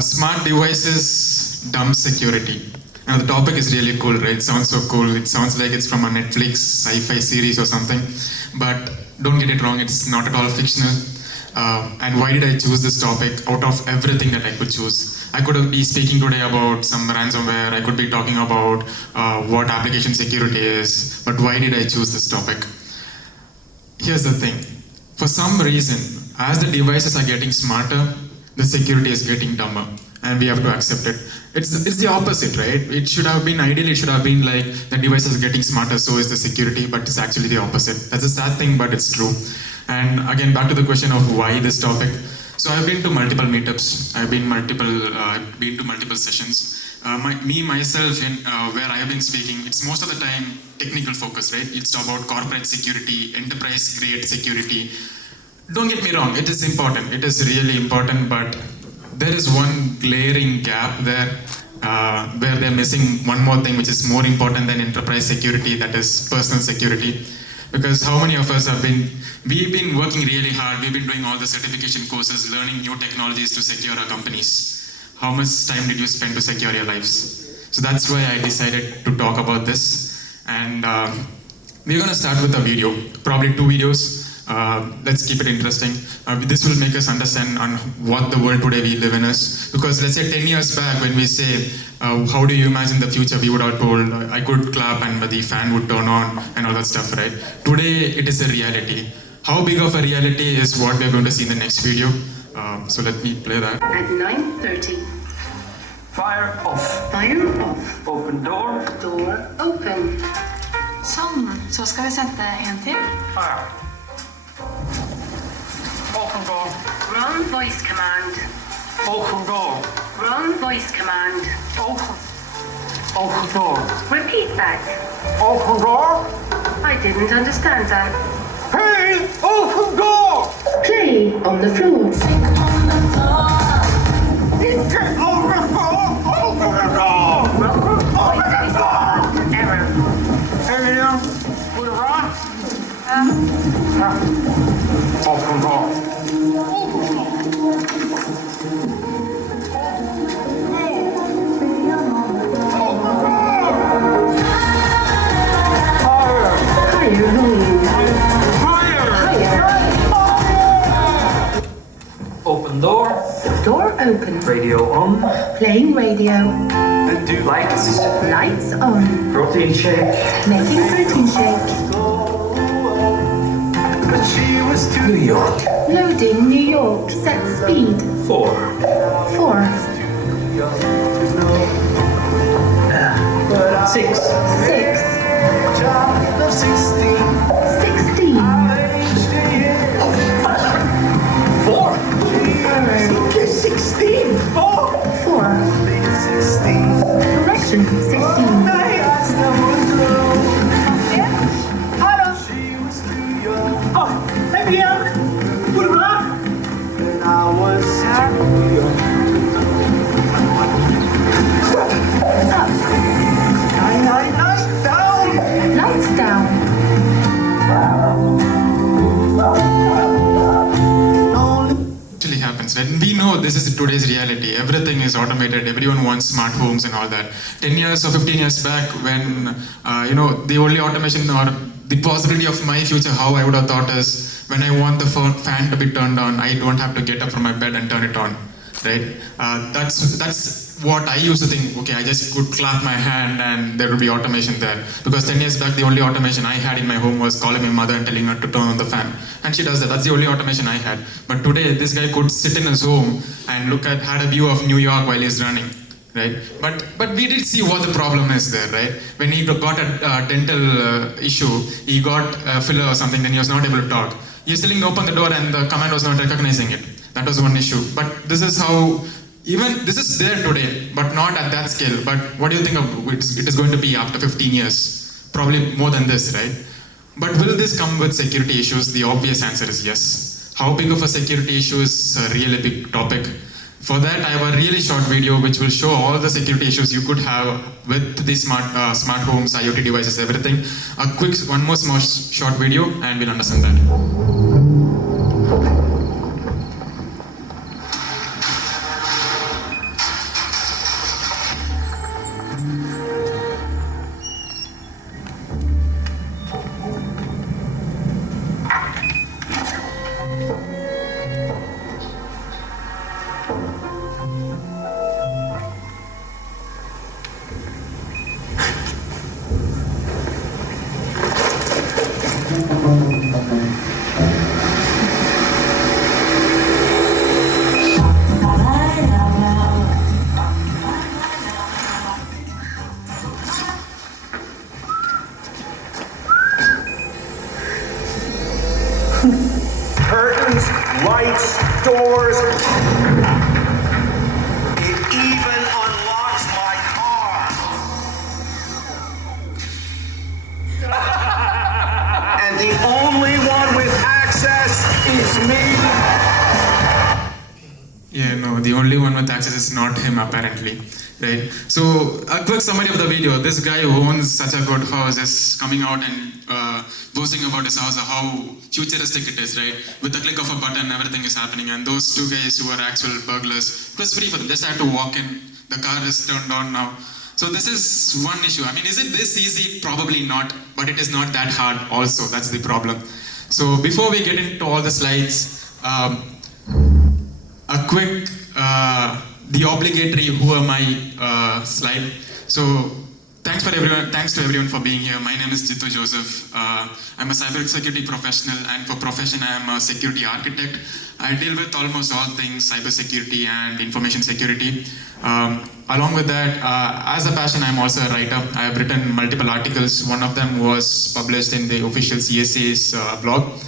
Smart devices, dumb security. Now the topic is really cool, right? It sounds so cool. It sounds like it's from a Netflix sci-fi series or something. But don't get it wrong, it's not at all fictional. And why did I choose this topic out of everything that I could choose? I could be speaking today about some ransomware. I could be talking about what application security is. But why did I choose this topic? Here's the thing. For some reason, as the devices are getting smarter, the security is getting dumber, and we have to accept it. It's the opposite, right? It should have been, ideally, it should have been like the devices are getting smarter, so is the security, but it's actually the opposite. That's a sad thing, but it's true. And again, back to the question of why this topic. So I've been to multiple meetups. I've been to multiple sessions. Myself, where I've been speaking, it's most of the time technical focus, right? It's about corporate security, enterprise-grade security. Don't get me wrong, it is important. It is really important, but there is one glaring gap there where they're missing one more thing which is more important than enterprise security, that is personal security. Because how many of us we've been working really hard, we've been doing all the certification courses, learning new technologies to secure our companies. How much time did you spend to secure your lives? So that's why I decided to talk about this. And we're going to start with a video, probably 2 videos. Let's keep it interesting. This will make us understand on what the world today we live in is. Because let's say 10 years back when we say, how do you imagine the future? We would have told, I could clap and the fan would turn on and all that stuff, right? Today, it is a reality. How big of a reality is what we're going to see in the next video. So let me play that. At 9:30. Fire off. Fire off. Open door. Door open. Så ska vi sätta en till. Fire. Open door. Wrong voice command. Open door. Wrong voice command. Open. Open door. Repeat that. Open door. I didn't understand that. Hey, open door. Play on the floor. Get on the floor. Open the door. Wrong voice command. Error. Hey, put it on. Open door. Higher volume. Higher. Open door. Door open. Radio on. Playing radio. And do lights. Lights on. Protein shake. Making protein shake. But she was too New York. Loading New York. Set speed. 4. 4. 6. 6. 16. 16. 4. Error. 16. 4. 4. 16. Correction. 16. Up. Lights down. Actually happens, right? We know this is today's reality. Everything is automated. Everyone wants smart homes and all that. 10 years or 15 years back when, the only automation or the possibility of my future, how I would have thought is when I want the fan to be turned on, I don't have to get up from my bed and turn it on, right? That's what I used to think. Okay, I just could clap my hand and there would be automation there. Because 10 years back, the only automation I had in my home was calling my mother and telling her to turn on the fan. And she does that. That's the only automation I had. But today, this guy could sit in his home and had a view of New York while he's running, right? But we did see what the problem is there, right? When he got a dental issue, he got a filler or something, then he was not able to talk. He still didn't open the door and the command was not recognizing it. That was one issue. But this is how, even this is there today, but not at that scale. But what do you think of it is going to be after 15 years? Probably more than this, right? But will this come with security issues? The obvious answer is yes. How big of a security issue is a really big topic. For that, I have a really short video which will show all the security issues you could have with the smart homes, IoT devices, everything. One more small short video and we'll understand that. Curtains, lights, doors. It even unlocks my car. And the only one with access is me. Yeah, no, the only one with access is not him apparently, right? So a quick summary of the video. This guy who owns such a good house is coming out and boasting about his house, how futuristic it is, right? With a click of a button, everything is happening. And those two guys who are actual burglars, it was free for them. Just had to walk in. The car is turned on now. So this is one issue. I mean, is it this easy? Probably not, but it is not that hard also. That's the problem. So before we get into all the slides, a quick, the obligatory who am I slide. So thanks to everyone for being here. My name is Jithu Joseph. I'm a cybersecurity professional, and for profession I am a security architect. I deal with almost all things cybersecurity and information security. Along with that, as a passion, I'm also a writer. I have written multiple articles. One of them was published in the official CSA's blog.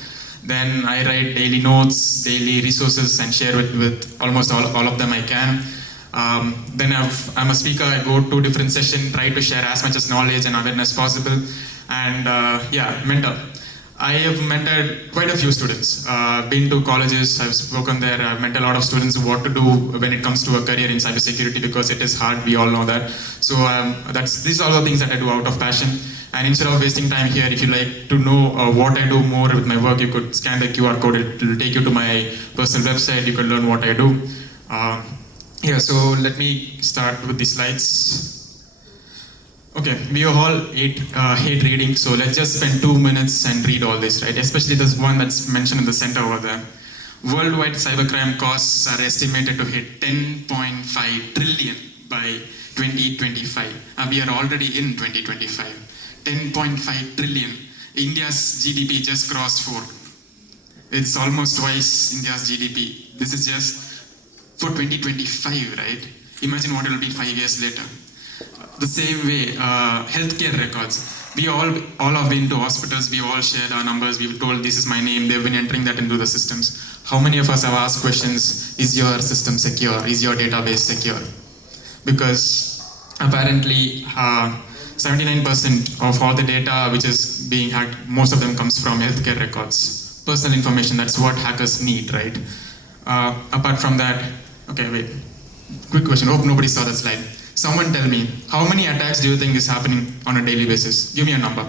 Then I write daily notes, daily resources, and share it with almost all of them I can. Then I'm a speaker. I go to different sessions, try to share as much as knowledge and awareness possible. And yeah, mentor. I have mentored quite a few students. Been to colleges, I've spoken there. I've mentored a lot of students what to do when it comes to a career in cybersecurity, because it is hard. We all know that. So these are all the things that I do out of passion. And instead of wasting time here, if you like to know what I do more with my work, you could scan the QR code. It will take you to my personal website. You can learn what I do. Yeah, so let me start with the slides. Okay, we all hate reading, so let's just spend 2 minutes and read all this, right? Especially this one that's mentioned in the center over there. Worldwide cybercrime costs are estimated to hit 10.5 trillion by 2025. We are already in 2025. 10.5 trillion. India's GDP just crossed 4. It's almost twice India's GDP. This is just for 2025, right? Imagine what it will be 5 years later. The same way, healthcare records. We all have been to hospitals, we all shared our numbers, we've told this is my name, they've been entering that into the systems. How many of us have asked questions, is your system secure? Is your database secure? Because apparently 79% of all the data which is being hacked, most of them comes from healthcare records. Personal information, that's what hackers need, right? Apart from that, okay, wait. Quick question, hope nobody saw the slide. Someone tell me, how many attacks do you think is happening on a daily basis? Give me a number.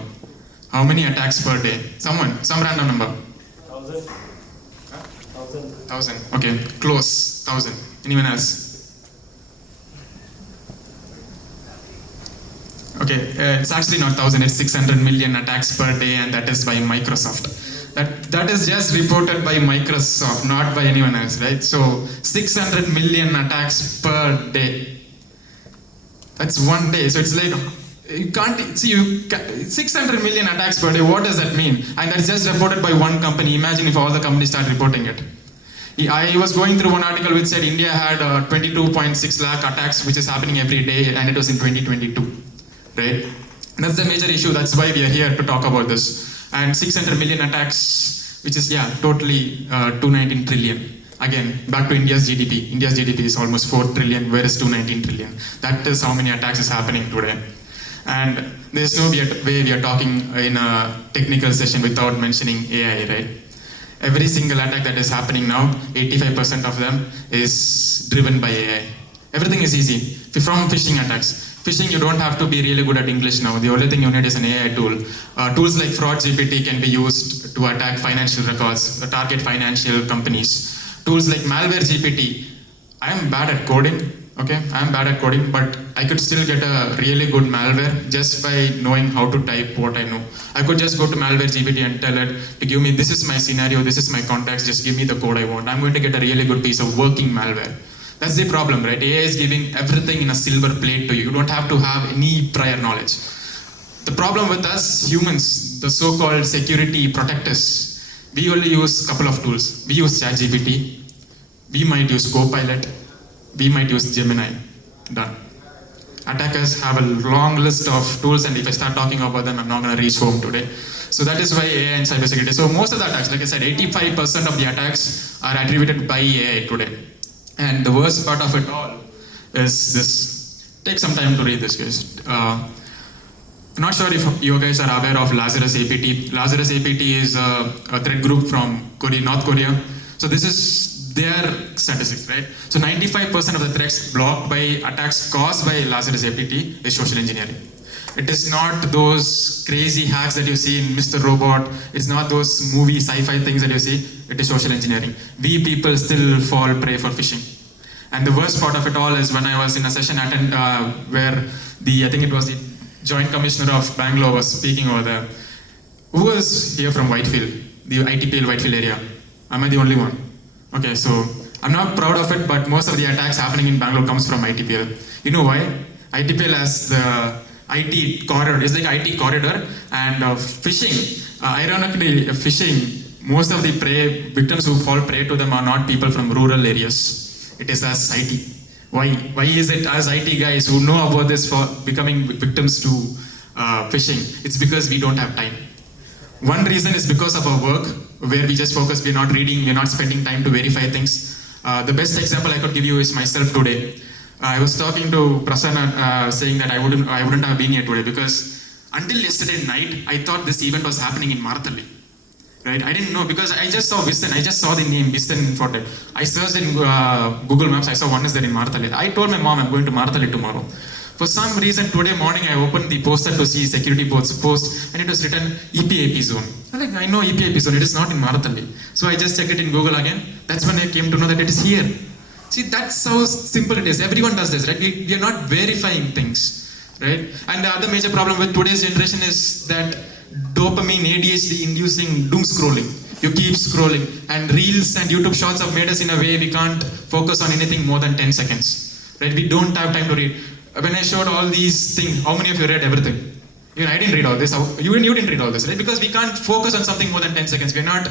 How many attacks per day? Some random number. 1,000. 1,000. Okay, close. 1,000. Anyone else? Okay, it's actually not 1,000. It's 600 million attacks per day, and that is by Microsoft. That is just reported by Microsoft, not by anyone else, right? So 600 million attacks per day. That's one day. So it's like, you can't see 600 million attacks per day. What does that mean? And that's just reported by one company. Imagine if all the companies start reporting it. I was going through one article which said India had 22.6 lakh attacks, which is happening every day, and it was in 2022, right? That's the major issue. That's why we are here to talk about this. And 600 million attacks, which is, yeah, totally 219 trillion. Again, back to India's GDP. India's GDP is almost 4 trillion, whereas 219 trillion. That is how many attacks is happening today. And there's no way we are talking in a technical session without mentioning AI, right? Every single attack that is happening now, 85% of them is driven by AI. Everything is easy. From phishing attacks. Phishing, you don't have to be really good at English now. The only thing you need is an AI tool. Tools like Fraud GPT can be used to attack financial records, target financial companies. Tools like Malware GPT. I am bad at coding, okay? I am bad at coding, but I could still get a really good malware just by knowing how to type what I know. I could just go to Malware GPT and tell it to give me, this is my scenario, this is my context, just give me the code I want. I'm going to get a really good piece of working malware. That's the problem, right? AI is giving everything in a silver plate to you. You don't have to have any prior knowledge. The problem with us humans, the so-called security protectors, we only use a couple of tools. We use ChatGPT, we might use Copilot, we might use Gemini. Done. Attackers have a long list of tools, and if I start talking about them, I'm not going to reach home today. So that is why AI and cybersecurity. So most of the attacks, like I said, 85% of the attacks are attributed by AI today. And the worst part of it all is this. Take some time to read this, guys. I'm not sure if you guys are aware of Lazarus APT. Lazarus APT is a threat group from North Korea. So this is their statistics, right? So 95% of the threats blocked by attacks caused by Lazarus APT is social engineering. It is not those crazy hacks that you see in Mr. Robot. It's not those movie sci-fi things that you see. It is social engineering. We people still fall prey for phishing. And the worst part of it all is when I was in a session where I think it was the Joint Commissioner of Bangalore was speaking over there. Who was here from Whitefield, the ITPL Whitefield area? Am I the only one? Okay, so I'm not proud of it, but most of the attacks happening in Bangalore comes from ITPL. You know why? ITPL has the IT corridor. It's like IT corridor, and phishing. Ironically, phishing. Most of the victims who fall prey to them are not people from rural areas. It is us IT. Why? Why is it us IT guys who know about this for becoming victims to phishing? It's because we don't have time. One reason is because of our work, where we just focus. We're not reading. We're not spending time to verify things. The best example I could give you is myself today. I was talking to Prasanna saying that I wouldn't have been here today because until yesterday night I thought this event was happening in Marathalli. Right? I didn't know because I just saw Vistan. I just saw the name Vistan Forte. I searched in Google Maps. I saw one is there in Marathalli. I told my mom I'm going to Marathalli tomorrow. For some reason today morning I opened the poster to see security post and it was written EPAP zone. I know EPAP zone. It is not in Marathalli. So I just checked it in Google again. That's when I came to know that it is here. See, that's how simple it is. Everyone does this, right? We are not verifying things, right? And the other major problem with today's generation is that dopamine ADHD inducing doom scrolling. You keep scrolling, and reels and YouTube shorts have made us in a way we can't focus on anything more than 10 seconds, right? We don't have time to read. When I showed all these things, how many of you read everything? Even I didn't read all this. You didn't read all this, right? Because we can't focus on something more than 10 seconds. We're not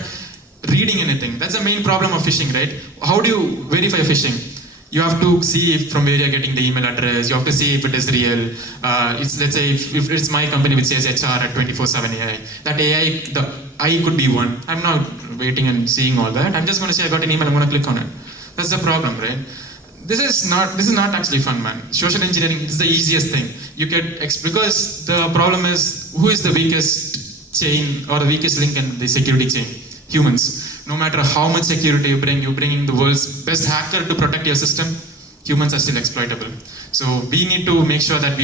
reading anything. That's the main problem of phishing, right? How do you verify phishing? You have to see if from where you're getting the email address. You have to see if it is real. Let's say if it's my company which says HR at 24/7 AI. That AI, the I could be one. I'm not waiting and seeing all that. I'm just going to say I got an email. I'm going to click on it. That's the problem, right? This is not actually fun, man. Social engineering is the easiest thing. You get because the problem is who is the weakest chain or the weakest link in the security chain? Humans. No matter how much security you bring in the world's best hacker to protect your system, humans are still exploitable. So we need to make sure that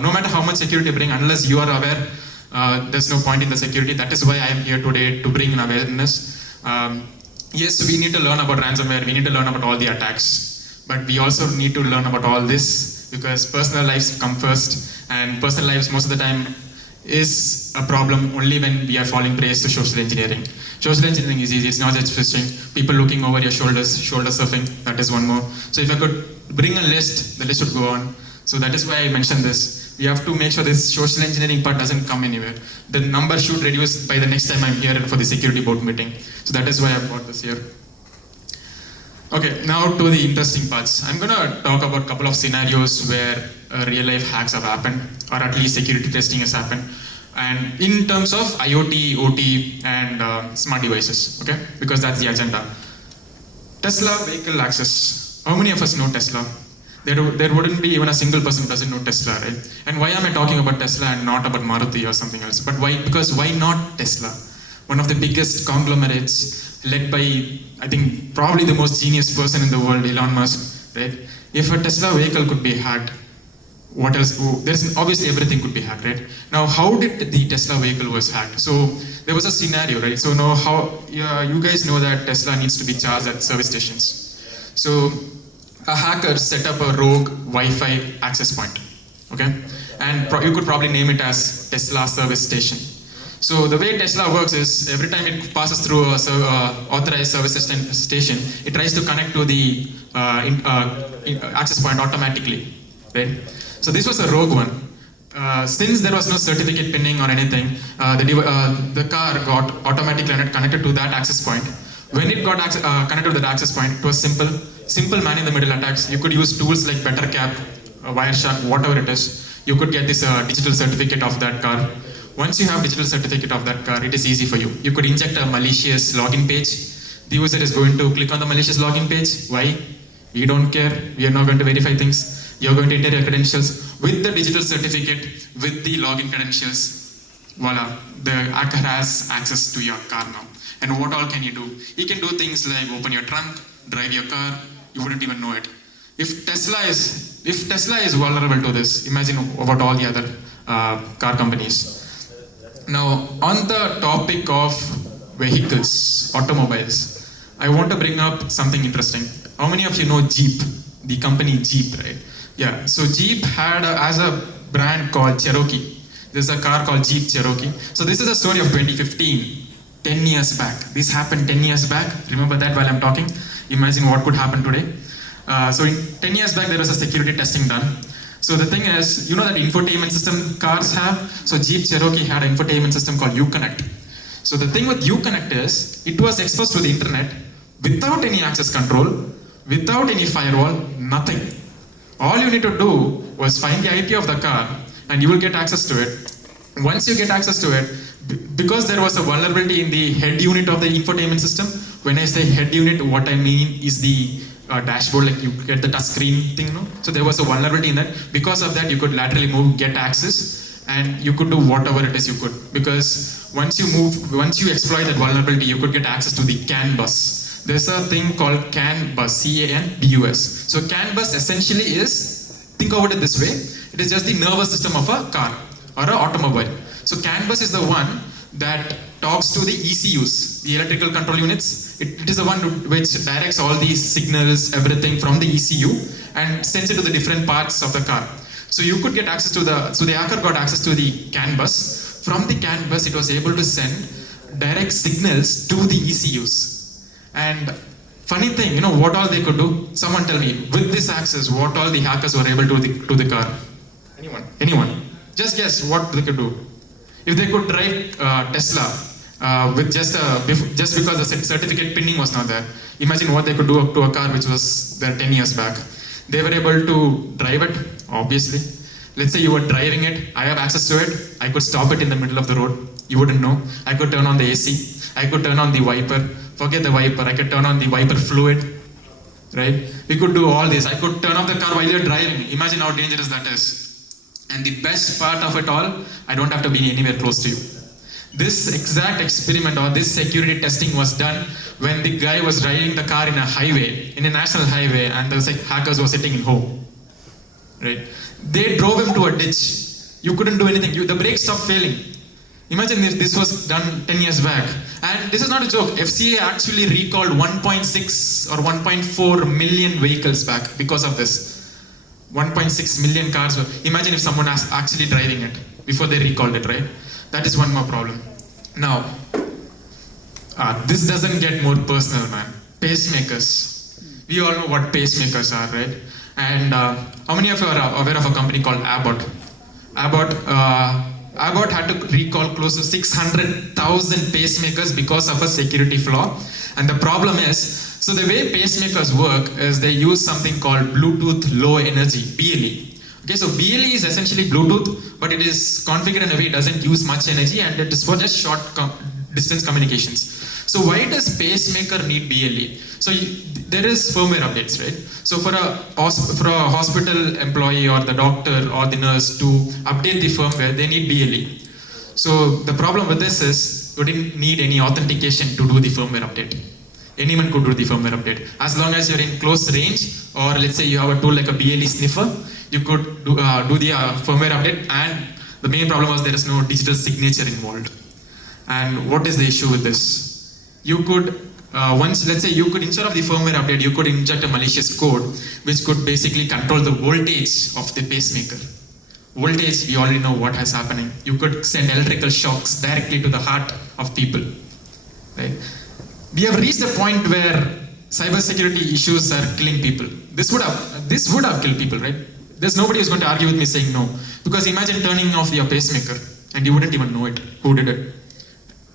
no matter how much security you bring, unless you are aware, there's no point in the security. That is why I am here today to bring an awareness. Yes, we need to learn about ransomware. We need to learn about all the attacks. But we also need to learn about all this because personal lives come first, and personal lives most of the time is a problem only when we are falling prey to social engineering. Social engineering is easy, it's not just phishing. People looking over your shoulders, shoulder surfing, that is one more. So if I could bring a list, the list would go on. So that is why I mentioned this. We have to make sure this social engineering part doesn't come anywhere. The number should reduce by the next time I'm here for the security board meeting. So that is why I brought this here. Okay, now to the interesting parts. I'm going to talk about a couple of scenarios where real life hacks have happened, or at least security testing has happened. And in terms of IoT, OT, and smart devices, okay? Because that's the agenda. Tesla vehicle access. How many of us know Tesla? There wouldn't be even a single person who doesn't know Tesla, right? And why am I talking about Tesla and not about Maruti or something else? But why? Because why not Tesla? One of the biggest conglomerates led by, I think, probably the most genius person in the world, Elon Musk, right? If a Tesla vehicle could be hacked, what else? There's obviously everything could be hacked, right? Now, how did the Tesla vehicle was hacked? So there was a scenario, right? So now, you guys know that Tesla needs to be charged at service stations. So a hacker set up a rogue Wi-Fi access point, okay? And you could probably name it as Tesla service station. So the way Tesla works is every time it passes through a authorized service station, it tries to connect to the access point automatically, right? So this was a rogue one. Since there was no certificate pinning or anything, the car got automatically connected to that access point. When it got connected to that access point, it was simple man in the middle attacks. You could use tools like BetterCap, Wireshark, whatever it is. You could get this digital certificate of that car. Once you have digital certificate of that car, it is easy for you. You could inject a malicious login page. The user is going to click on the malicious login page. Why? We don't care. We are not going to verify things. You're going to enter your credentials with the digital certificate, with the login credentials. Voila, the hacker has access to your car now. And what all can you do? You can do things like open your trunk, drive your car. You wouldn't even know it. If Tesla is vulnerable to this, imagine about all the other car companies. Now, on the topic of vehicles, automobiles, I want to bring up something interesting. How many of you know Jeep, the company Jeep, right? Yeah, so Jeep has a brand called Cherokee. There's a car called Jeep Cherokee. So this is a story of 2015, 10 years back. This happened 10 years back. Remember that while I'm talking? Imagine what could happen today. So in 10 years back, there was a security testing done. So the thing is, you know that infotainment system cars have? So Jeep Cherokee had an infotainment system called Uconnect. So the thing with Uconnect is, it was exposed to the internet without any access control, without any firewall, nothing. All you need to do was find the IP of the car and you will get access to it. Once you get access to it, because there was a vulnerability in the head unit of the infotainment system, when I say head unit, what I mean is the dashboard, like you get the touch screen thing, no? So there was a vulnerability in that. Because of that, you could laterally move, get access, and you could do whatever it is you could. Because once you exploit that vulnerability, you could get access to the CAN bus. There's a thing called CAN bus, C-A-N-B-U-S. So CAN bus essentially is, think about it this way, it is just the nervous system of a car or an automobile. So CAN bus is the one that talks to the ECUs, the electrical control units. It is the one which directs all these signals, everything from the ECU and sends it to the different parts of the car. So you could get access to the hacker got access to the CAN bus. From the CAN bus, it was able to send direct signals to the ECUs. And funny thing, you know what all they could do? Someone tell me, with this access, what all the hackers were able to do the car? Anyone? Just guess what they could do. If they could drive Tesla with just because the certificate pinning was not there, imagine what they could do to a car which was there 10 years back. They were able to drive it, obviously. Let's say you were driving it, I have access to it, I could stop it in the middle of the road, you wouldn't know. I could turn on the AC, I could turn on the wiper, forget the wiper, I could turn on the wiper fluid, right? We could do all this. I could turn off the car while you're driving. Imagine how dangerous that is. And the best part of it all, I don't have to be anywhere close to you. This exact experiment or this security testing was done when the guy was driving the car in a highway, in a national highway, and the hackers were sitting in home, right? They drove him to a ditch. You couldn't do anything. The brakes stopped failing. Imagine if this was done 10 years back. And this is not a joke. FCA actually recalled 1.6 or 1.4 million vehicles back because of this. 1.6 million cars. Imagine if someone was actually driving it before they recalled it, right? That is one more problem. Now, this doesn't get more personal, man. Pacemakers. We all know what pacemakers are, right? And how many of you are aware of a company called Abbott? Abbott had to recall close to 600,000 pacemakers because of a security flaw. And the problem is, so the way pacemakers work is they use something called Bluetooth Low Energy, BLE. Okay, so BLE is essentially Bluetooth, but it is configured in a way it doesn't use much energy and it is for just short distance communications. So why does pacemaker need BLE? So there is firmware updates, right? So for a hospital employee or the doctor or the nurse to update the firmware, they need BLE. So the problem with this is you didn't need any authentication to do the firmware update. Anyone could do the firmware update. As long as you're in close range, or let's say you have a tool like a BLE sniffer, you could do the firmware update. And the main problem was there is no digital signature involved. And what is the issue with this? You could, let's say you could, instead of the firmware update, you could inject a malicious code which could basically control the voltage of the pacemaker. Voltage, we already know what is happening. You could send electrical shocks directly to the heart of people, right? We have reached a point where cybersecurity issues are killing people. This would have killed people, right? There's nobody who's going to argue with me saying no. Because imagine turning off your pacemaker and you wouldn't even know it, who did it.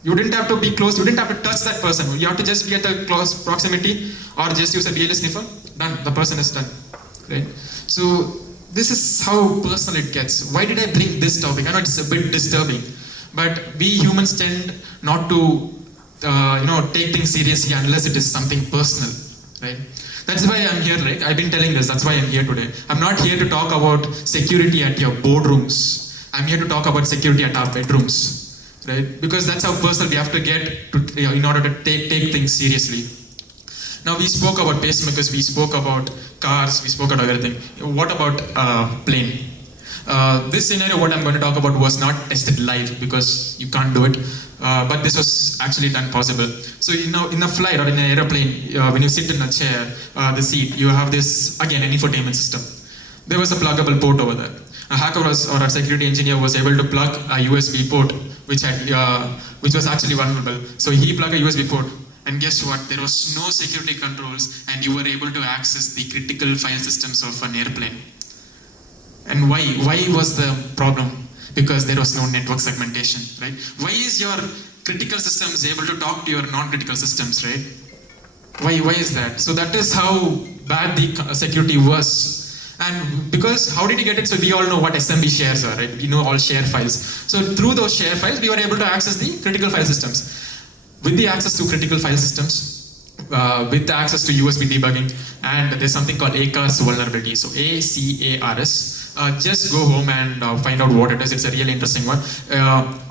You didn't have to be close, you didn't have to touch that person. You have to just be at a close proximity or just use a BLE sniffer, done, the person is done. Right? So this is how personal it gets. Why did I bring this topic? I know it's a bit disturbing, but we humans tend not to take things seriously unless it is something personal, right? That's why I'm here, right? I've been telling this, that's why I'm here today. I'm not here to talk about security at your boardrooms. I'm here to talk about security at our bedrooms, right? Because that's how personal we have to get to, in order to take things seriously. Now we spoke about pacemakers, we spoke about cars, we spoke about everything. What about plane? This scenario, what I'm going to talk about, was not tested live because you can't do it. But this was actually done possible. So in a flight or in an aeroplane, when you sit in a chair, the seat, you have this, again, an infotainment system. There was a pluggable port over there. A hacker or a security engineer was able to plug a USB port, which was actually vulnerable. So he plugged a USB port, and guess what? There was no security controls, and you were able to access the critical file systems of an airplane. And why? Why was the problem? Because there was no network segmentation, right? Why is your critical systems able to talk to your non-critical systems, right? Why is that? So that is how bad the security was. And because, how did you get it? So we all know what SMB shares are, right? We know all share files. So through those share files, we were able to access the critical file systems. With the access to critical file systems, with the access to USB debugging, and there's something called ACARS vulnerability. So ACARS. Just go home and find out what it is. It's a really interesting one.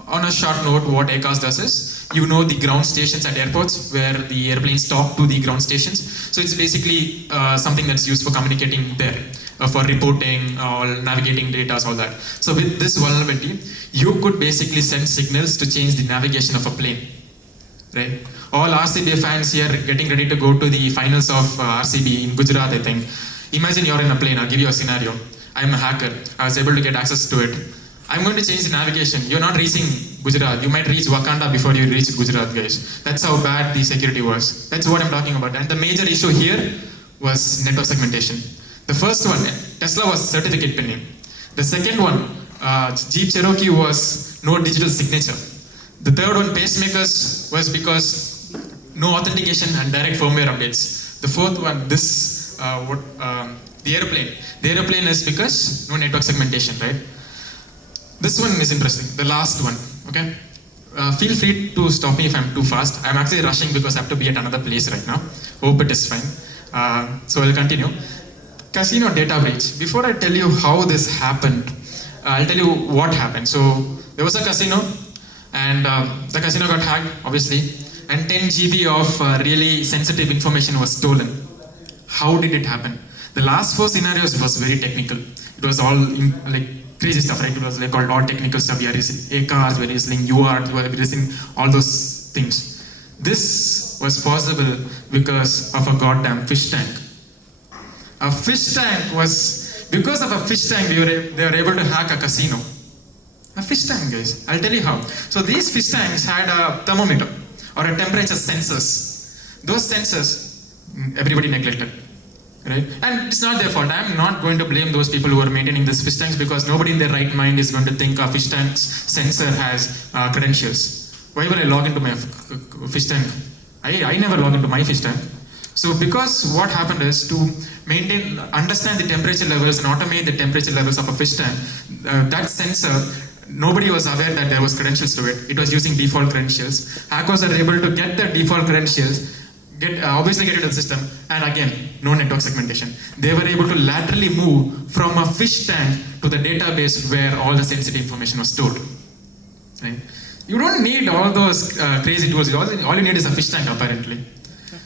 On a short note, what ACARS does is, you know the ground stations at airports where the airplanes talk to the ground stations. So it's basically something that's used for communicating there, for reporting, navigating data, all that. So with this vulnerability, you could basically send signals to change the navigation of a plane, right? All RCB fans here getting ready to go to the finals of RCB in Gujarat, I think. Imagine you're in a plane. I'll give you a scenario. I'm a hacker. I was able to get access to it. I'm going to change the navigation. You're not reaching Gujarat. You might reach Wakanda before you reach Gujarat, guys. That's how bad the security was. That's what I'm talking about. And the major issue here was network segmentation. The first one, Tesla, was certificate pinning. The second one, Jeep Cherokee, was no digital signature. The third one, pacemakers, was because no authentication and direct firmware updates. The fourth one, the airplane. The airplane is because no network segmentation, right? This one is interesting, the last one, okay? Feel free to stop me if I'm too fast. I'm actually rushing because I have to be at another place right now. Hope it is fine. So I'll continue. Casino data breach. Before I tell you how this happened, I'll tell you what happened. So there was a casino, and the casino got hacked, obviously, and 10 GB of really sensitive information was stolen. How did it happen? The last 4 scenarios was very technical. It was all like crazy stuff, right? It was like all technical stuff. We are using ACARS, we are using UART, we are using all those things. This was possible because of a goddamn fish tank. A fish tank was, because of a fish tank, they were able to hack a casino. A fish tank, guys. I'll tell you how. So these fish tanks had a thermometer or a temperature sensors. Those sensors, everybody neglected. Right? And it's not their fault. I'm not going to blame those people who are maintaining these fish tanks, because nobody in their right mind is going to think a fish tank's sensor has credentials. Why will I log into my fish tank? I never log into my fish tank. So because what happened is, to understand the temperature levels and automate the temperature levels of a fish tank, that sensor, nobody was aware that there was credentials to it. It was using default credentials. Hackers are able to get the default credentials, obviously get into the system, and again, no network segmentation. They were able to laterally move from a fish tank to the database where all the sensitive information was stored. Right? You don't need all those crazy tools. All you need is a fish tank, apparently.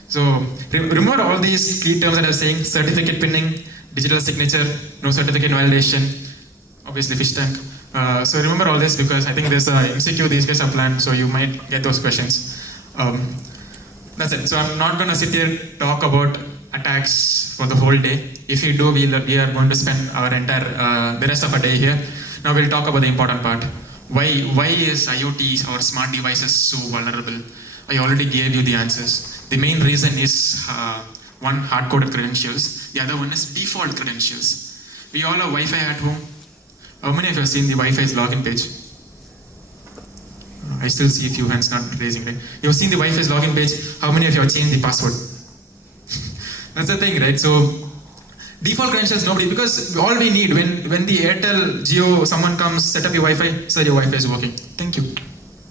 So remember all these key terms that I was saying: certificate pinning, digital signature, no certificate validation, obviously fish tank. So remember all this, because I think there's a MCQ these guys are planned, so you might get those questions. That's it. So I'm not going to sit here talk about attacks for the whole day. If you do, we are going to spend our the rest of our day here. Now we'll talk about the important part. Why is IoT or smart devices so vulnerable? I already gave you the answers. The main reason is one, hard-coded credentials. The other one is default credentials. We all have Wi-Fi at home. How many of you have seen the Wi-Fi's login page? I still see a few hands not raising, right? You've seen the Wi-Fi's login page. How many of you have changed the password? That's the thing, right? So default credentials, nobody, because all we need when the Airtel, Jio, someone comes, set up your Wi-Fi, sir, your Wi-Fi is working. Thank you.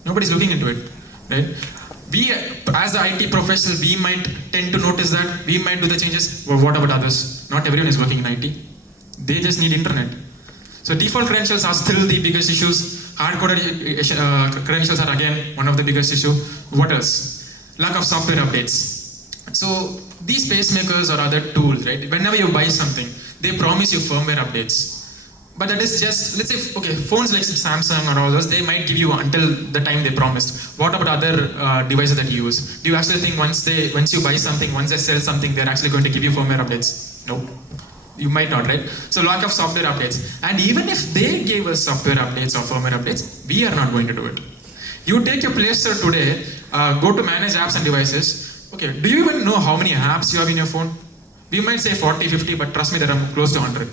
Nobody's looking into it, right? We, as the IT professional, we might tend to notice that, we might do the changes, but what about others? Not everyone is working in IT. They just need internet. So default credentials are still the biggest issues. Hard-coded credentials are again one of the biggest issue. What else? Lack of software updates. So these pacemakers or other tools, right? Whenever you buy something, they promise you firmware updates. But that is just, let's say, okay, phones like Samsung or all those, they might give you until the time they promised. What about other devices that you use? Do you actually think once you buy something, once they sell something, they're actually going to give you firmware updates? Nope. You might not, right? So lack of software updates. And even if they gave us software updates or firmware updates, we are not going to do it. You take your Play Store today, go to manage apps and devices. Okay, do you even know how many apps you have in your phone? We might say 40, 50, but trust me, there are close to 100.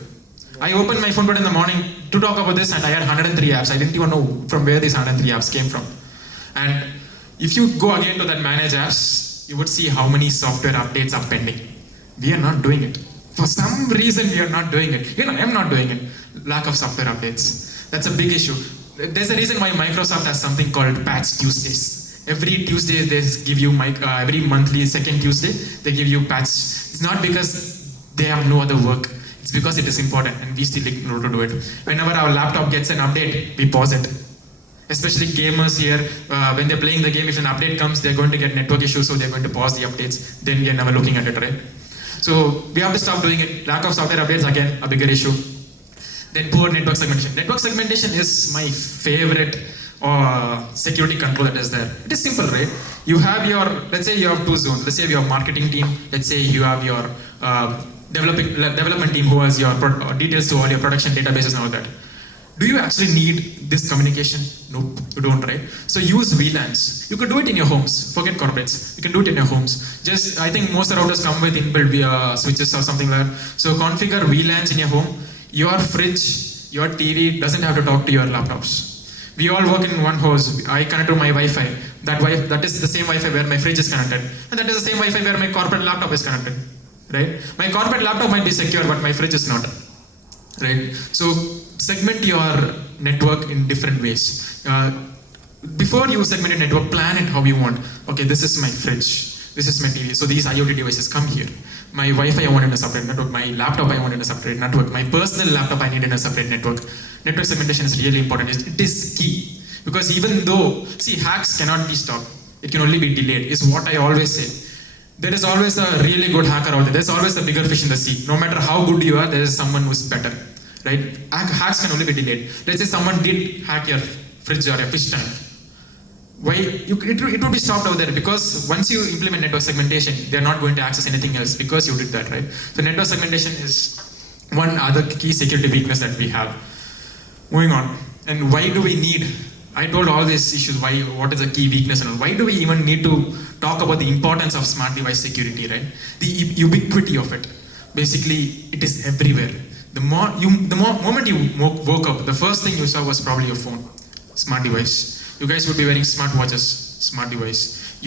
I opened my phone in the morning to talk about this and I had 103 apps. I didn't even know from where these 103 apps came from. And if you go again to that manage apps, you would see how many software updates are pending. We are not doing it. For some reason, we are not doing it. I am not doing it. Lack of software updates. That's a big issue. There's a reason why Microsoft has something called Patch Tuesdays. Every Tuesday, they give you, every monthly, second Tuesday, they give you patch. It's not because they have no other work. It's because it is important and we still ignore to do it. Whenever our laptop gets an update, we pause it. Especially gamers here, when they're playing the game, if an update comes, they're going to get network issues, so they're going to pause the updates. Then we are never looking at it, right? So we have to stop doing it. Lack of software updates, again, a bigger issue. Then poor network segmentation. Network segmentation is my favorite security control that is there. It is simple, right? You have your, let's say you have two zones. Let's say you have your marketing team. Let's say you have your development team who has your details to all your production databases and all that. Do you actually need this communication? Nope, you don't, right? So use VLANs. You could do it in your homes. Forget corporates. You can do it in your homes. Just, I think most of the routers come with inbuilt switches or something like that. So configure VLANs in your home. Your fridge, your TV doesn't have to talk to your laptops. We all work in one house. I connect to my Wi-Fi. That is the same Wi-Fi where my fridge is connected. And that is the same Wi-Fi where my corporate laptop is connected. Right? My corporate laptop might be secure, but my fridge is not. Right? So segment your network in different ways. Before you segment your network, plan it how you want. Okay, this is my fridge. This is my TV. So these IoT devices come here. My Wi-Fi I want in a separate network. My laptop I want in a separate network. My personal laptop I need in a separate network. Network segmentation is really important. It is key. Because even though, see, hacks cannot be stopped. It can only be delayed, is what I always say. There is always a really good hacker out there. There's always a bigger fish in the sea. No matter how good you are, there is someone who's better. Right? Hacks can only be delayed. Let's say someone did hack your fridge or a fish tank. Why? It would be stopped over there because once you implement network segmentation, they're not going to access anything else because you did that, right? So network segmentation is one other key security weakness that we have. Moving on. And why do we need, I told all these issues, what is the key weakness and all. Why do we even need to talk about the importance of smart device security, right? The ubiquity of it. Basically, it is everywhere. The moment you woke up, the first thing you saw was probably your phone, smart device. You guys would be wearing smartwatches, smart device.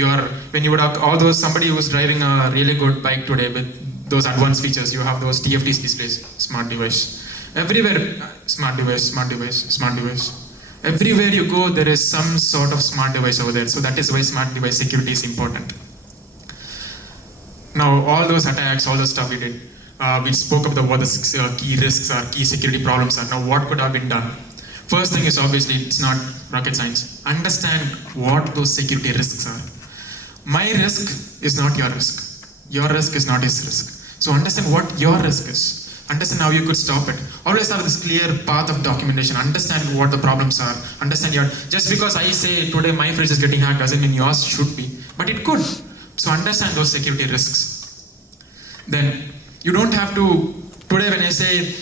When you would have all those, somebody who was driving a really good bike today with those advanced features, you have those TFT displays, smart device. Everywhere, smart device, smart device, smart device. Everywhere you go, there is some sort of smart device over there. So that is why smart device security is important. Now, all those attacks, all the stuff we did, we spoke about what the key risks are, key security problems are. Now, what could have been done? First thing is obviously it's not rocket science. Understand what those security risks are. My risk is not your risk. Your risk is not his risk. So understand what your risk is. Understand how you could stop it. Always have this clear path of documentation. Understand what the problems are. Understand just because I say today my fridge is getting hacked doesn't mean yours should be. But it could. So understand those security risks. Then you don't have to, today when I say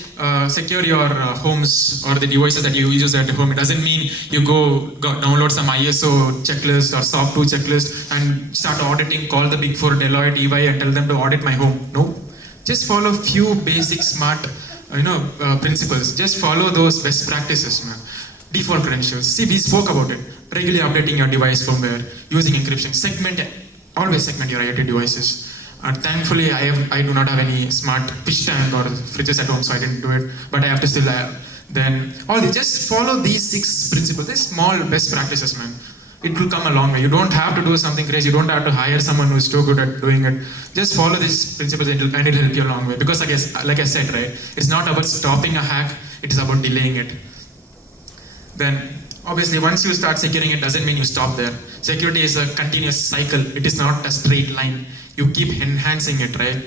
secure your homes or the devices that you use at home, it doesn't mean you go download some ISO checklist or SOC 2 checklist and start auditing, call the big four, Deloitte, EY and tell them to audit my home. No. Just follow few basic smart principles. Just follow those best practices, man. Default credentials. See, we spoke about it. Regularly updating your device firmware, using encryption. Always segment your IoT devices. Thankfully, I do not have any smart fish tank or fridges at home, so I didn't do it. But I have to still then just follow these 6 principles. These small best practices, man. It will come a long way. You don't have to do something crazy. You don't have to hire someone who's too good at doing it. Just follow these principles and it'll help you a long way. Because like I said, right, it's not about stopping a hack. It is about delaying it. Then, obviously, once you start securing it, doesn't mean you stop there. Security is a continuous cycle. It is not a straight line. You keep enhancing it, right?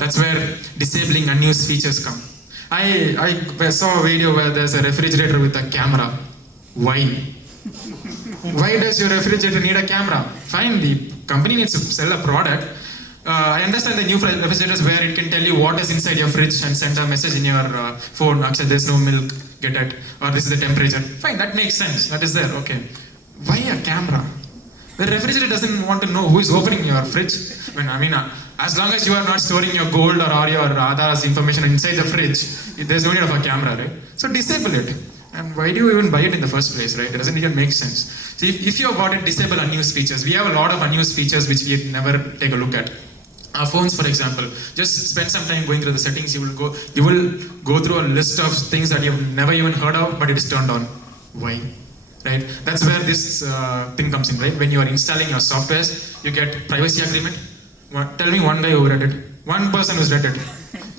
That's where disabling unused features come. I saw a video where there's a refrigerator with a camera. Why? Why does your refrigerator need a camera? Fine, the company needs to sell a product. I understand the new refrigerators where it can tell you what is inside your fridge and send a message in your phone. Actually, there's no milk, get it. Or this is the temperature. Fine, that makes sense. That is there, okay. Why a camera? The refrigerator doesn't want to know who is opening your fridge. As long as you are not storing your gold or your Aadhaar's information inside the fridge, there's no need of a camera, right? So disable it. And why do you even buy it in the first place, right? It doesn't even make sense. So if you have bought it, disable unused features. We have a lot of unused features which we never take a look at. Our phones, for example, just spend some time going through the settings. You will go through a list of things that you've never even heard of, but it is turned on. Why? Right? That's where this thing comes in, right? When you are installing your softwares, you get privacy agreement. Tell me one guy who read it. One person who's read it.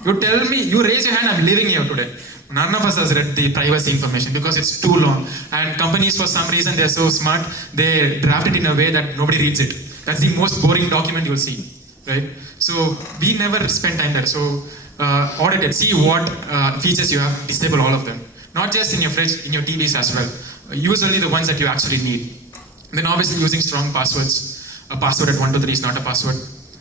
You raise your hand, I'm leaving here today. None of us has read the privacy information because it's too long. And companies, for some reason, they're so smart, they draft it in a way that nobody reads it. That's the most boring document you'll see, right? So we never spend time there. So audit it, see what features you have, disable all of them. Not just in your fridge, in your TVs as well. Use only the ones that you actually need. Then obviously using strong passwords. A password at 123 is not a password,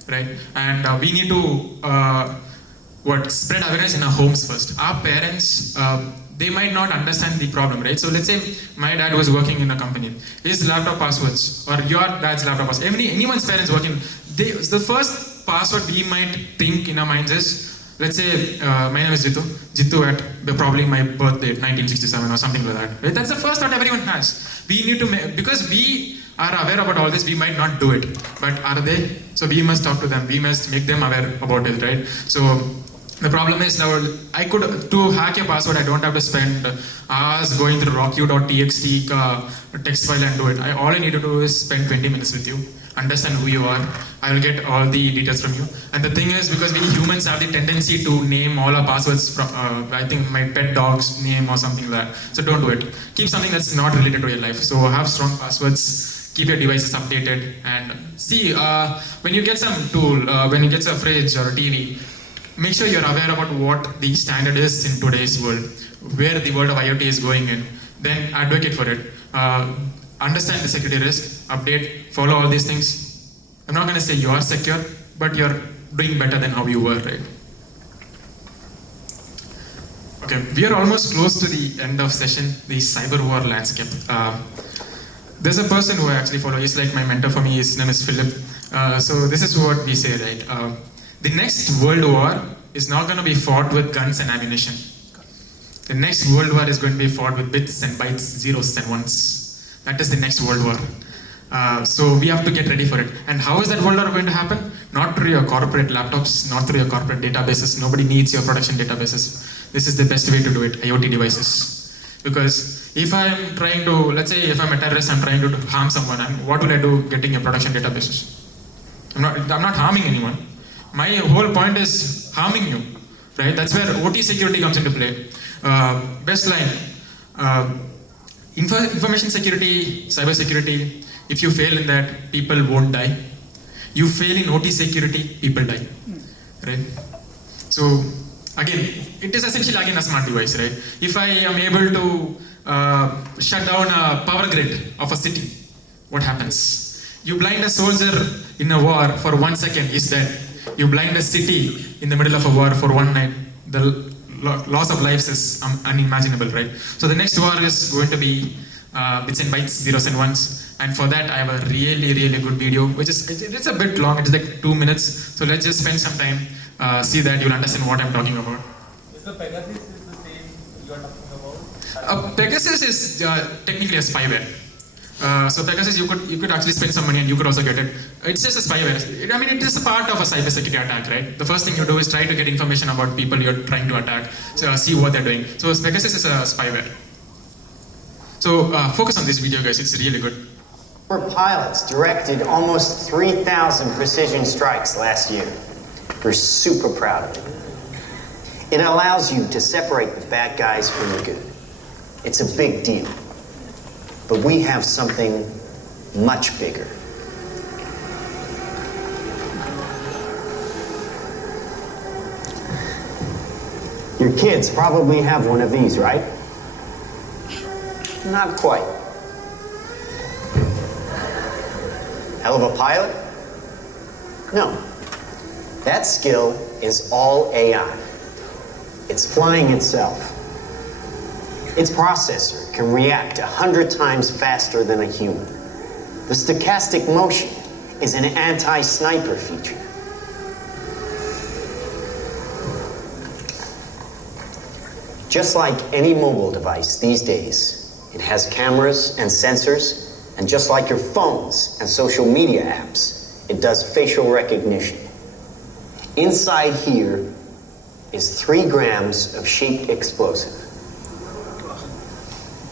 right? And we need to spread awareness in our homes first. Our parents, they might not understand the problem, right? So let's say my dad was working in a company. His laptop passwords or your dad's laptop passwords, anyone's parents working, the first password we might think in our minds is, let's say my name is Jithu at probably my birthday, 1967 or something like that. Right? That's the first thought everyone has. We need to because we are aware about all this, we might not do it, but are they? So we must talk to them. We must make them aware about it, right? So the problem is now, to hack your password, I don't have to spend hours going through rocku.txt text file and do it. All I need to do is spend 20 minutes with you, understand who you are. I will get all the details from you. And the thing is, because we humans have the tendency to name all our passwords from, I think my pet dog's name or something like that. So don't do it. Keep something that's not related to your life. So have strong passwords, keep your devices updated, and see, when you get some tool, when you get a fridge or a TV, make sure you're aware about what the standard is in today's world, where the world of IoT is going in, then advocate for it. Understand the security risk, update, follow all these things. I'm not going to say you are secure, but you're doing better than how you were, right? Okay, we are almost close to the end of session, the cyber war landscape. There's a person who I actually follow, he's like my mentor for me, his name is Philip. So this is what we say, right? The next world war is not going to be fought with guns and ammunition. The next world war is going to be fought with bits and bytes, zeros and ones. That is the next world war. So we have to get ready for it. And how is that world war going to happen? Not through your corporate laptops, not through your corporate databases. Nobody needs your production databases. This is the best way to do it, IoT devices. Because if I'm trying to, let's say if I'm a terrorist, I'm trying to harm someone, and what will I do getting your production databases? I'm not harming anyone. My whole point is harming you, right? That's where OT security comes into play. Best line, information security, cyber security, if you fail in that, people won't die. You fail in OT security, people die, right? So again, it is essentially again a smart device, right? If I am able to shut down a power grid of a city, what happens? You blind a soldier in a war for 1 second, he's dead. You blind a city in the middle of a war for one night, the loss of lives is unimaginable, right? So the next war is going to be bits and bytes, zeros and ones. And for that, I have a really, really good video, which is, it's a bit long, it's like 2 minutes. So let's just spend some time, see that, you'll understand what I'm talking about. So Pegasus is the same you are talking about? Pegasus is technically a spyware. So Pegasus, you could actually spend some money and you could also get it. It's just a spyware. I mean, it is a part of a cybersecurity attack, right? The first thing you do is try to get information about people you're trying to attack, so see what they're doing. So Pegasus is a spyware. So focus on this video, guys. It's really good. Our pilots directed almost 3,000 precision strikes last year. We're super proud of it. It allows you to separate the bad guys from the good. It's a big deal. But we have something much bigger. Your kids probably have one of these, right? Not quite. Hell of a pilot? No. That skill is all AI. It's flying itself. Its processor can react 100 times faster than a human. The stochastic motion is an anti-sniper feature. Just like any mobile device these days, it has cameras and sensors, and just like your phones and social media apps, it does facial recognition. Inside here is 3 grams of shaped explosive.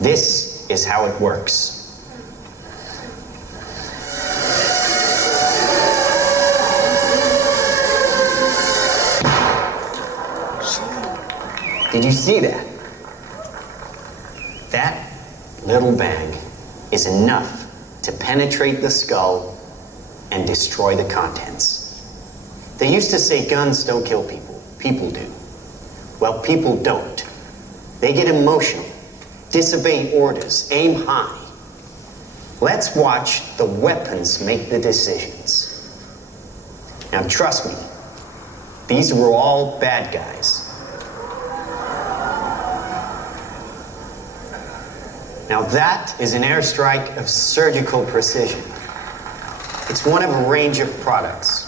This is how it works. Did you see that? That little bang is enough to penetrate the skull and destroy the contents. They used to say guns don't kill people. People do. Well, people don't. They get emotional, disobey orders, aim high. Let's watch the weapons make the decisions. Now, trust me, these were all bad guys. Now that is an airstrike of surgical precision. It's one of a range of products.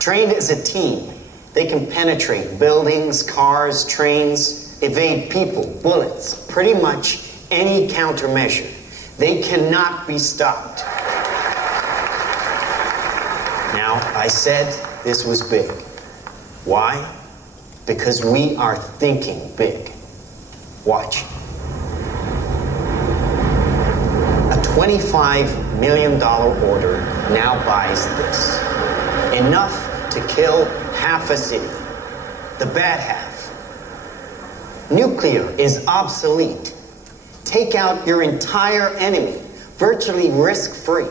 Trained as a team, they can penetrate buildings, cars, trains, evade people, bullets, pretty much any countermeasure. They cannot be stopped. Now, I said this was big. Why? Because we are thinking big. Watch. $25 million order now buys this. Enough to kill half a city. The bad half. Nuclear is obsolete. Take out your entire enemy, virtually risk-free.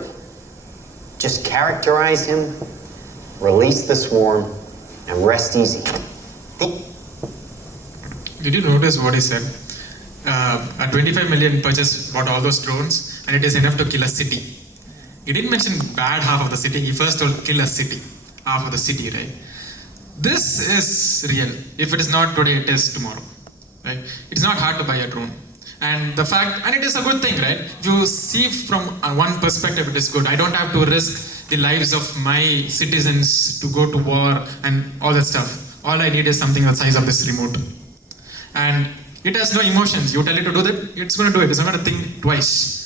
Just characterize him, release the swarm, and rest easy. Did you notice what he said? A 25 million purchase bought all those drones, and it is enough to kill a city. He didn't mention bad half of the city. He first told kill a city, half of the city, right? This is real. If it is not today, it is tomorrow, right? It's not hard to buy a drone. And the fact, and it is a good thing, right? If you see from one perspective, it is good. I don't have to risk the lives of my citizens to go to war and all that stuff. All I need is something the size of this remote. And it has no emotions. You tell it to do that, it's going to do it. It's not going to think twice.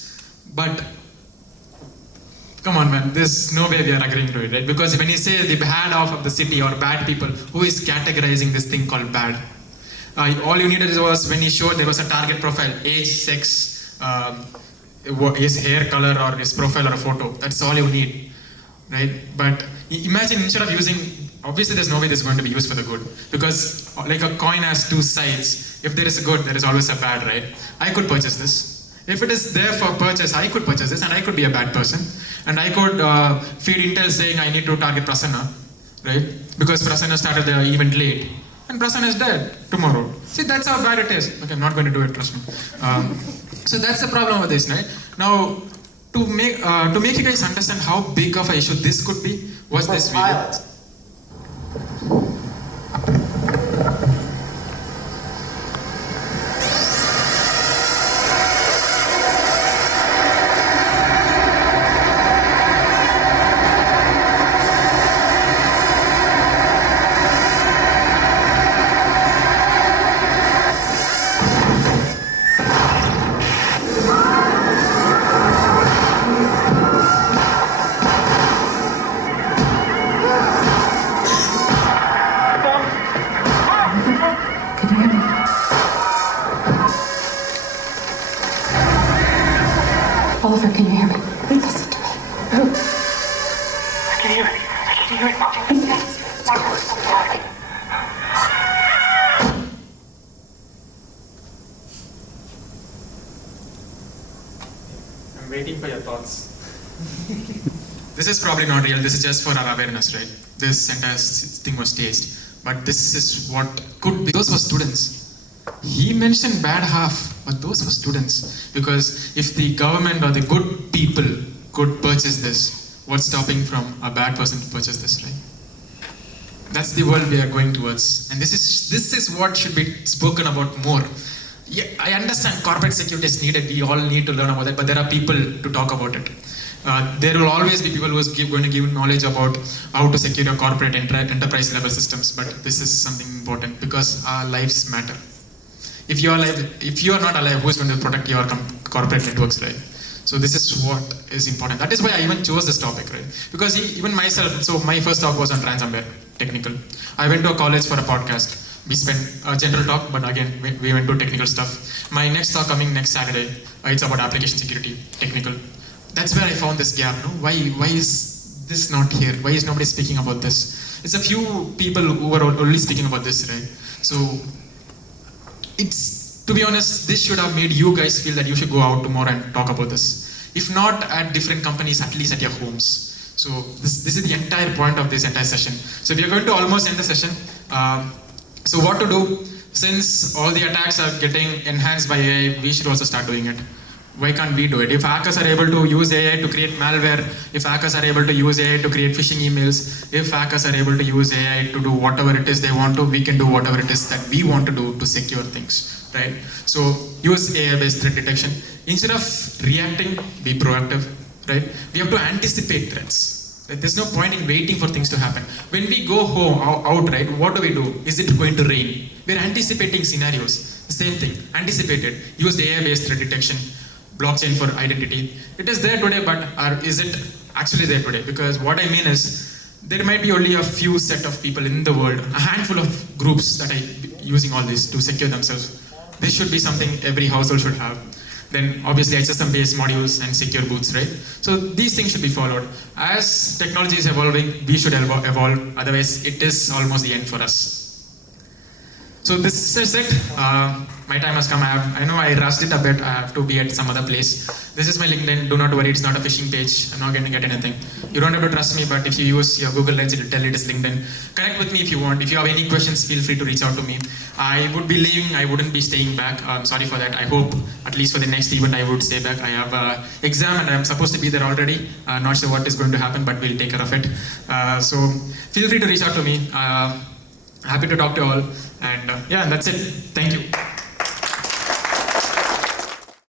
But come on, man, there's no way we are agreeing to it, right? Because when you say the bad half of the city or bad people, who is categorizing this thing called bad? All you needed was when he showed there was a target profile, age, sex, his hair color or his profile or a photo. That's all you need, right? But imagine instead of using, obviously there's no way this is going to be used for the good, because like a coin has two sides. If there is a good, there is always a bad, right? I could purchase this. If it is there for purchase, I could purchase this and I could be a bad person. And I could feed intel saying I need to target Prasanna, right? Because Prasanna started the event late. And Prasanna is dead tomorrow. See, that's how bad it is. Okay, I'm not going to do it, trust me. So that's the problem with this, right? Now, to make you guys understand how big of an issue this could be, watch this video. can you hear me? Listen to me. I can hear it. I can hear it. I'm waiting for your thoughts. This is probably not real. This is just for our awareness, right? This entire thing was staged. But this is what could be. Those were students. He mentioned bad half, but those were students. Because if the government or the good people could purchase this, what's stopping from a bad person to purchase this, right? That's the world we are going towards. And this is what should be spoken about more. Yeah, I understand corporate security is needed. We all need to learn about it, but there are people to talk about it. There will always be people who are going to give knowledge about how to secure your corporate enterprise level systems, but this is something important because our lives matter. If you are alive, if you are not alive, who is going to protect your corporate networks, right? So this is what is important. That is why I even chose this topic, right? Because even myself, so my first talk was on ransomware, technical. I went to a college for a podcast. We spent a general talk, but again, we went to technical stuff. My next talk coming next Saturday, it's about application security, technical. That's where I found this gap, no? Why is this not here? Why is nobody speaking about this? It's a few people who are only speaking about this, right? So, to be honest, this should have made you guys feel that you should go out tomorrow and talk about this. If not at different companies, at least at your homes. So this is the entire point of this entire session. So we are going to almost end the session. So what to do? Since all the attacks are getting enhanced by AI, we should also start doing it. Why can't we do it? If hackers are able to use AI to create malware, if hackers are able to use AI to create phishing emails, if hackers are able to use AI to do whatever it is they want to, we can do whatever it is that we want to do to secure things, right? So use AI-based threat detection. Instead of reacting, be proactive, right? We have to anticipate threats. Right? There's no point in waiting for things to happen. When we go out, right, what do? Is it going to rain? We're anticipating scenarios. The same thing, anticipate it. Use the AI-based threat detection. Blockchain for identity. It is there today, but is it actually there today? Because what I mean is, there might be only a few set of people in the world, a handful of groups that are using all this to secure themselves. This should be something every household should have. Then obviously HSM-based modules and secure boots, right? So these things should be followed. As technology is evolving, we should evolve, otherwise it is almost the end for us. So this is it. My time has come. I know I rushed it a bit. I have to be at some other place. This is my LinkedIn. Do not worry, it's not a phishing page. I'm not going to get anything. You don't have to trust me, but if you use your Google Lens, it will tell it is LinkedIn. Connect with me if you want. If you have any questions, feel free to reach out to me. I would be leaving. I wouldn't be staying back. I'm sorry for that. I hope, at least for the next event, I would stay back. I have an exam and I'm supposed to be there already. Not sure what is going to happen, but we'll take care of it. So feel free to reach out to me. Happy to talk to you all. And yeah, that's it. Thank you.